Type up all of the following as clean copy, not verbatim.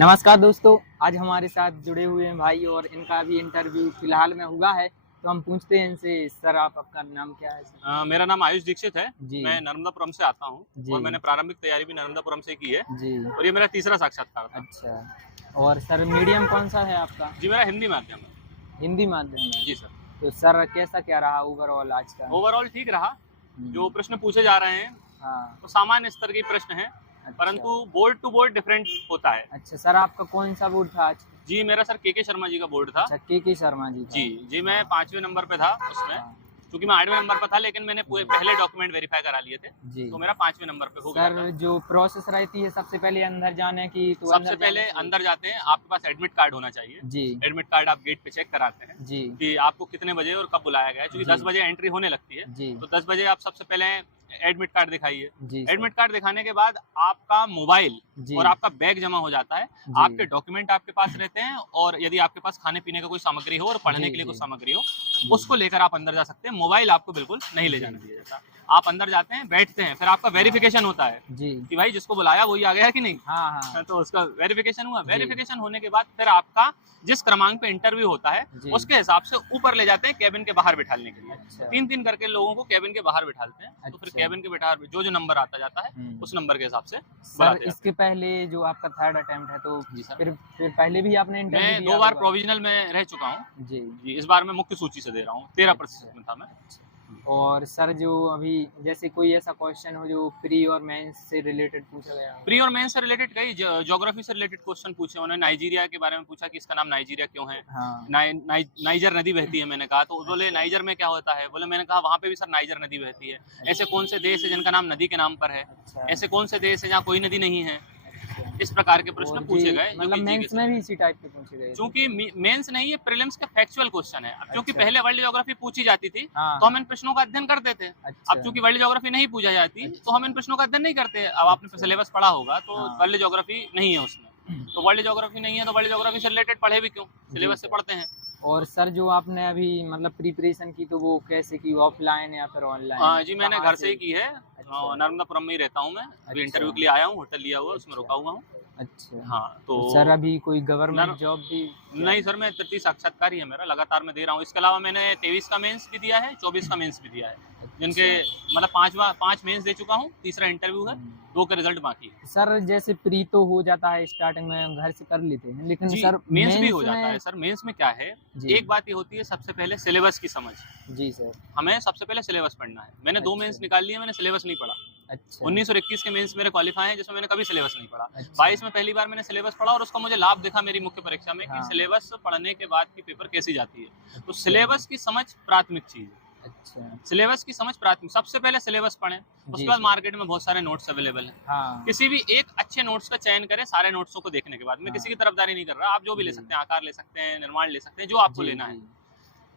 नमस्कार दोस्तों, आज हमारे साथ जुड़े हुए हैं भाई और इनका भी इंटरव्यू फिलहाल में हुआ है। तो हम पूछते हैं इनसे, सर आपका नाम क्या है सर? मेरा नाम आयुष दीक्षित है। जी मैं नर्मदापुरम से आता हूँ जी और मैंने प्रारंभिक तैयारी भी नर्मदापुरम से की है जी। और ये मेरा तीसरा साक्षात्कार था। अच्छा, और सर मीडियम कौन सा है आपका? जी, मेरा हिंदी माध्यम है। हिंदी माध्यम है। जी सर। तो सर कैसा क्या रहा ओवरऑल आज का? ओवरऑल ठीक रहा। जो हम्म, प्रश्न पूछे जा रहे हैं हाँ। वो सामान्य स्तर के प्रश्न हैं, अच्छा परंतु बोर्ड टू बोर्ड डिफरेंट होता है। अच्छा, सर आपका कौन सा बोर्ड था आज? जी, मेरा सर के शर्मा जी का बोर्ड था। अच्छा, के शर्मा जी जी का। जी, मैं 5वें नंबर पे था उसमें, हाँ क्योंकि मैं 8वें नंबर पे था, लेकिन मैंने पूरे पहले डॉक्यूमेंट वेरीफाई करा लिए थे, जी। तो मेरा 5वें नंबर पे हो गया सर था। जो प्रोसेस रहती है सबसे पहले अंदर जाने की, तो सबसे अंदर पहले जाने से अंदर जाते हैं, आपके पास एडमिट कार्ड होना चाहिए। जी एडमिट कार्ड आप गेट पे चेक कराते हैं जी कि आपको कितने बजे और कब बुलाया गया है, क्योंकि जी 10 बजे एंट्री होने लगती है। जी तो 10 बजे आप सबसे पहले एडमिट कार्ड दिखाइए। जी सर। एडमिट कार्ड दिखाने के बाद आपका मोबाइल जी और आपका बैग जमा हो जाता है। जी आपके डॉक्यूमेंट आपके पास रहते हैं, और यदि आपके पास खाने पीने का कोई सामग्री हो और पढ़ने जी के लिए जी कुछ सामग्री हो, जी उसको लेकर आप अंदर जा सकते हैं। मोबाइल आपको बिल्कुल नहीं ले जी जाने दिया जाता। आप अंदर जाते हैं, बैठते हैं, फिर आपका वेरिफिकेशन होता है जी। कि भाई जिसको बुलाया वही आ गया कि नहीं। हाँ हाँ तो उसका वेरिफिकेशन हुआ। जी वेरिफिकेशन होने के बाद फिर आपका जिस क्रमांक पे इंटरव्यू होता है जी। उसके हिसाब से ऊपर ले जाते हैं कैबिन के बाहर बिठाने के लिए। अच्छा 3-3 करके लोगों को कैबिन के बाहर बिठाते हैं। तो फिर अच्छा। कैबिन के बाहर जो नंबर आता जाता है उस नंबर के हिसाब से सर बुलाते जाते इसके पहले जो आपका थर्ड अटेम्प्ट है, तो हैं। जी सर। फिर पहले भी आपने इंटरव्यू मैं दिया 2 बार होगा? प्रोविजनल में रह चुका हूँ। जी जी, इस बार मैं मुख्य सूची से दे रहा हूँ। 13% अच्छा में था मैं। अच्छा। और सर जो अभी जैसे कोई ऐसा क्वेश्चन हो जो प्री और मेंस से रिलेटेड पूछा गया हो? प्री और मेन से रिलेटेड कई ज्योग्राफी से रिलेटेड क्वेश्चन पूछे। उन्होंने नाइजीरिया के बारे में पूछा कि इसका नाम नाइजीरिया क्यों है। हाँ नाइजर नदी बहती है, मैंने कहा। तो बोले अच्छा नाइजर में क्या होता है? बोले, मैंने कहा वहाँ पे भी सर नाइजर नदी बहती है। ऐसे अच्छा कौन से देश है जिनका नाम नदी के नाम पर है? अच्छा ऐसे कौन से देश है जहाँ कोई नदी नहीं है? अच्छा। इस प्रकार के और प्रश्न जी पूछे गए, जो मतलब कि जी के मेंस में भी इसी टाइप के पूछे गए थे? चूंकि मेंस नहीं है, प्रीलिम्स का फैक्चुअल क्वेश्चन है। अब क्योंकि अच्छा पहले वर्ल्ड ज्योग्राफी पूछी जाती थी, हाँ तो हम हाँ इन प्रश्नों का अध्ययन करते थे। अब अच्छा चूंकि वर्ल्ड ज्योग्राफी नहीं पूछा जाती, तो हम अच्छा इन प्रश्नों का अध्ययन नहीं करते। अब आपने अच्छा सिलेबस पढ़ा होगा, तो हाँ वर्ल्ड ज्योग्राफी नहीं है उसमें। तो वर्ल्ड ज्योग्राफी नहीं है, तो वर्ल्ड ज्योग्राफी से रिलेटेड पढ़े भी क्यों? जी सिलेबस से सर। पढ़ते हैं। और सर जो आपने अभी मतलब प्रिपरेशन की, तो वो कैसे की, ऑफलाइन या फिर ऑनलाइन, जी, मैंने कहाँ घर से से? ही की है। अच्छा नर्मदापुरम में ही रहता हूँ मैं। अभी अच्छा इंटरव्यू के लिए आया हूँ, होटल लिया हुआ है, उसमें रुका अच्छा हुआ हूँ। अच्छा। हाँ, तो सर तो अभी कोई नर गवर्नमेंट जॉब भी क्या? नहीं सर, मैं तृतीय साक्षात्कार ही है मेरा, लगातार मैं दे रहा हूँ। इसके अलावा मैंने 23 का मेंस भी दिया है, 24 का मेंस भी दिया है, जिनके अच्छा मतलब 5 मेंस दे चुका हूँ, तीसरा इंटरव्यू है, 2 के रिजल्ट बाकी है। सर जैसे प्री तो हो जाता है स्टार्टिंग में, हम घर से कर लेते हैं, लेकिन जी, सर मेंस भी मेंस हो जाता है में? सर। मेंस में क्या है, जी एक बात ये होती है, सबसे पहले सिलेबस की समझ। जी सर। हमें सबसे पहले सिलेबस पढ़ना है। मैंने 2 अच्छा मेंस निकाल लिए, मैंने सिलेबस नहीं पढ़ा। अच्छा 19 और 21 के मेंस मेरे क्वालीफाई हैं, जिसमें मैंने कभी सिलेबस नहीं पढ़ा। अच्छा 22 में पहली बार मैंने सिलेबस पढ़ा, और उसका मुझे लाभ दिखा मेरी मुख्य परीक्षा में कि हाँ सिलेबस पढ़ने के बाद की पेपर कैसी जाती है। तो अच्छा सिलेबस की समझ प्राथमिक चीज़ है। अच्छा सिलेबस की समझ प्राथमिक, सबसे पहले सिलेबस पढ़ें। उसके जी बाद सर। मार्केट में बहुत सारे नोट्स अवेलेबल हैं। हाँ किसी भी एक अच्छे नोट्स का चयन करें सारे नोट्सों को देखने के बाद। मैं किसी की हाँ तरफदारी नहीं कर रहा, आप जो भी ले जी सकते हैं, आकार ले सकते हैं, निर्माण ले सकते हैं, जो आपको जी लेना है। जी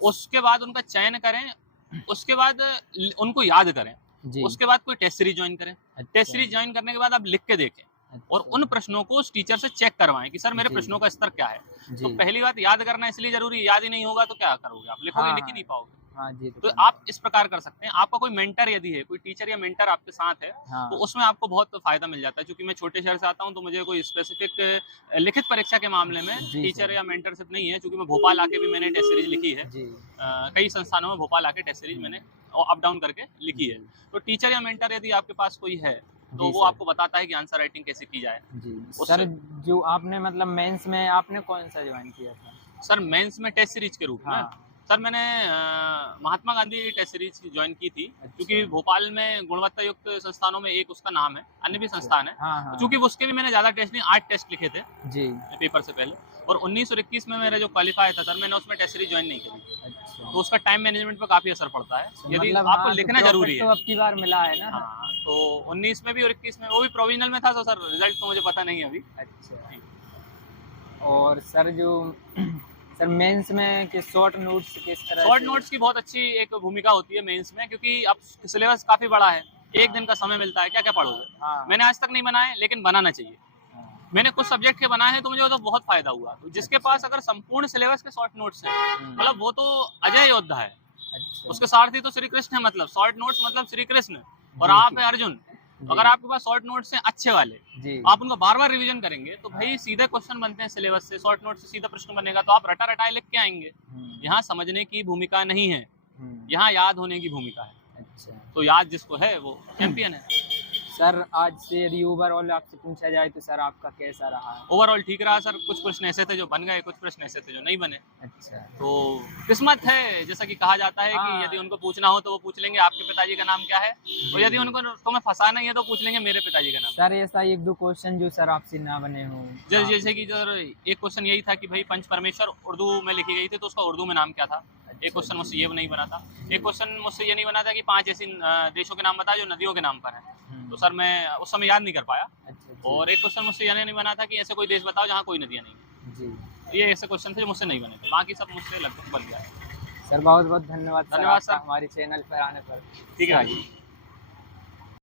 उसके बाद उनका चयन करें, उसके बाद उनको याद करें। जी उसके बाद कोई टेस्ट सीरीज ज्वाइन करें। टेस्ट अच्छा सीरीज ज्वाइन करने के बाद आप लिख के देखें, और अच्छा उन प्रश्नों को उस टीचर से चेक करवाएं कि सर मेरे जी प्रश्नों का स्तर क्या है। जी तो पहली बात, याद करना इसलिए जरूरी है, याद ही नहीं होगा तो क्या करोगे आप? लिखोगे, हाँ लिख ही हाँ नहीं पाओगे। हाँ जी तो तो करना आप पड़ेगा। इस प्रकार कर सकते हैं। आपका कोई मेंटर यदि है, कोई टीचर या मेंटर आपके साथ है, तो हाँ उसमें आपको बहुत फायदा मिल जाता है। क्योंकि मैं छोटे शहर से आता हूँ, तो मुझे कोई स्पेसिफिक लिखित परीक्षा के मामले में जी टीचर सर या मेंटरशिप नहीं है। क्योंकि मैं भोपाल आके भी मैंने टेस्ट सीरीज लिखी है। जी कई संस्थानों में भोपाल आके टेस्ट सीरीज मैंने अप डाउन करके लिखी जी है। तो टीचर या मेंटर यदि आपके पास कोई है, तो जी वो सर आपको बताता है कि आंसर राइटिंग कैसे की जाए। जी। सर उससे जो आपने मतलब मेंस में आपने कौन सा ज्वाइन किया था? सर, मेंस में टेस्ट सीरीज के रूप में हाँ सर मैंने Mahatma Gandhi test series join की थी। क्योंकि अच्छा भोपाल में गुणवत्ता युक्त संस्थानों में एक उसका नाम है, अन्य भी अच्छा संस्थान है। हाँ हाँ चूंकि उसके भी मैंने ज़्यादा टेस्ट नहीं, 8 टेस्ट लिखे थे जी पेपर से पहले। और 19 और 21 में मेरा जो क्वालीफाई था सर, मैंने उसमें टेस्ट सीरीज ज्वाइन नहीं करी। अच्छा तो उसका टाइम मैनेजमेंट पे काफ़ी असर पड़ता है, अच्छा, यदि मतलब आपको हाँ तो लिखना जरूरी प्रॉफिट तो है। अब की बार मिला है ना? हाँ, तो 19 में भी और 21 में, वो भी प्रोविजनल में था, तो सर रिजल्ट तो मुझे पता नहीं है अभी। अच्छा। और सर जो सर मेंस में कि शॉर्ट नोट्स किस तरह शॉर्ट से? नोट्स की बहुत अच्छी एक भूमिका होती है मेंस में, क्योंकि अब सिलेबस काफ़ी बड़ा है। एक दिन हाँ का समय मिलता है, क्या-क्या पढ़ोगे? हाँ मैंने आज तक नहीं बनाए, लेकिन बनाना चाहिए। हाँ मैंने कुछ सब्जेक्ट के बनाए हैं, तो मुझे तो बहुत फायदा हुआ। तो जिसके अच्छा पास अगर संपूर्ण सिलेबस के शॉर्ट नोट्स हैं, मतलब वो तो अजय योद्धा है। अच्छा उसके सारथी तो श्री कृष्ण है, मतलब शॉर्ट नोट्स मतलब श्री कृष्ण, और जी आप जी है अर्जुन। तो अगर आपके पास शॉर्ट नोट्स हैं अच्छे वाले, जी आप उनको बार बार रिवीजन करेंगे तो भाई सीधे क्वेश्चन बनते हैं सिलेबस से, शॉर्ट नोट से सीधा प्रश्न बनेगा, तो आप रटा रटाए लिख के आएंगे। यहाँ समझने की भूमिका नहीं है, यहाँ याद होने की भूमिका है। अच्छा तो याद जिसको है वो चैंपियन है। सर, आज से यदि ओवरऑल आपसे पूछा जाए तो सर आपका कैसा रहा है? ओवरऑल ठीक रहा सर, कुछ प्रश्न ऐसे थे जो बन गए, कुछ प्रश्न ऐसे थे जो नहीं बने। अच्छा तो किस्मत है, जैसा कि कहा जाता है कि यदि उनको पूछना हो तो वो पूछ लेंगे आपके पिताजी का नाम क्या है, और यदि उनको तुम्हें फंसाना ही है तो पूछ लेंगे मेरे पिताजी का नाम। सर, ऐसा एक दो क्वेश्चन जो सर आपसे ना बने हो? जैसे कि सर एक क्वेश्चन यही था कि भाई पंच परमेश्वर उर्दू में लिखी गई थी तो उसका उर्दू में नाम क्या था। एक क्वेश्चन मुझसे ये नहीं बना था। एक क्वेश्चन मुझसे ये नहीं बना था कि 5 ऐसी देशों के नाम बताओ जो नदियों के नाम पर है, तो सर मैं उस समय याद नहीं कर पाया। और एक क्वेश्चन मुझसे ये नहीं बना था कि ऐसे कोई देश बताओ जहाँ कोई नदियाँ नहीं है। जी, ये ऐसे क्वेश्चन थे जो मुझसे नहीं बने थे, बाकी सब मुझसे लगभग बन गया है। सर बहुत बहुत धन्यवाद धन्यवाद सर सर। हमारे चैनल पर आने पर। ठीक है भाई।